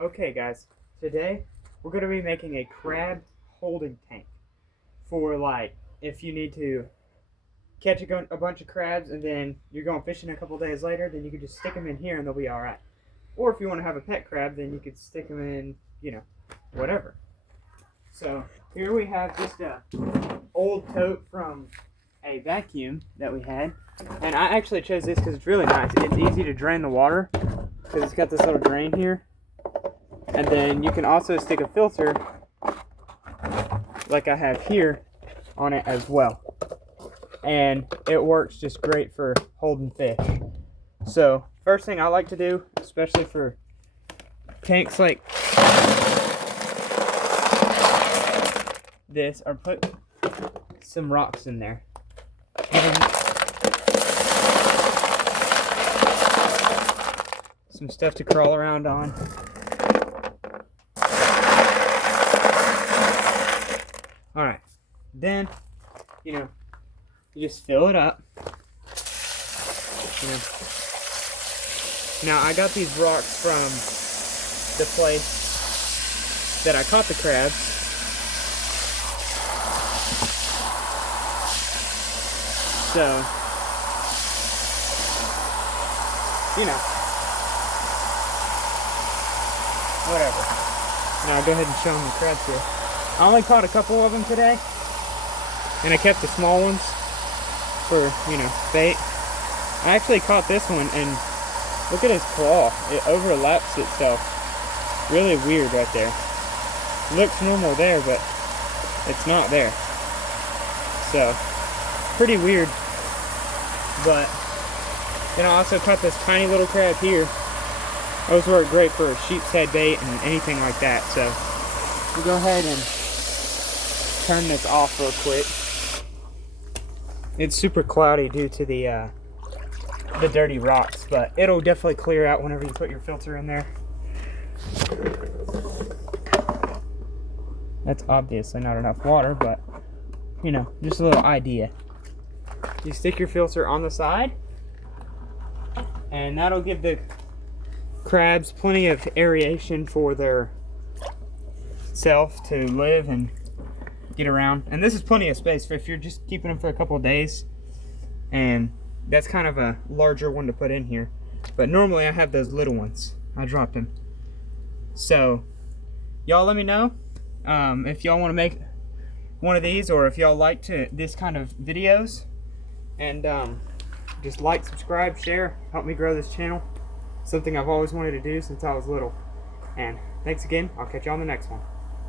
Okay guys, today we're going to be making a crab holding tank for like if you need to catch a bunch of crabs and then you're going fishing a couple days later, then you can just stick them in here and they'll be alright. Or if you want to have a pet crab, then you could stick them in, whatever. So here we have just a old tote from a vacuum that we had. And I actually chose this because it's really nice. It's easy to drain the water because it's got this little drain here. And then you can also stick a filter like I have here on it as well. And it works just great for holding fish. So first thing I like to do, especially for tanks like this, are put some rocks in there. Some stuff to crawl around on. Alright, then, you just fill it up. Now, I got these rocks from the place that I caught the crabs. So, whatever. Now, I'll go ahead and show them the crabs here. I only caught a couple of them today, and I kept the small ones for, bait. I actually caught this one, and look at his claw. It overlaps itself. Really weird right there. Looks normal there, but it's not there. So, pretty weird. But, then I also caught this tiny little crab here. Those work great for sheep's head bait and anything like that. So, we'll go ahead and turn this off real quick. It's super cloudy due to the dirty rocks, but it'll definitely clear out whenever you put your filter in there. That's obviously not enough water, but just a little idea. You stick your filter on the side, and that'll give the crabs plenty of aeration for their self to live and get around. And this is plenty of space for if you're just keeping them for a couple of days, and that's kind of a larger one to put in here, but normally I have those little ones. I dropped them. So y'all let me know if y'all want to make one of these, or if y'all like this kind of videos, and just like, subscribe, share, help me grow this channel. Something I've always wanted to do since I was little. And thanks again. I'll catch you on the next one.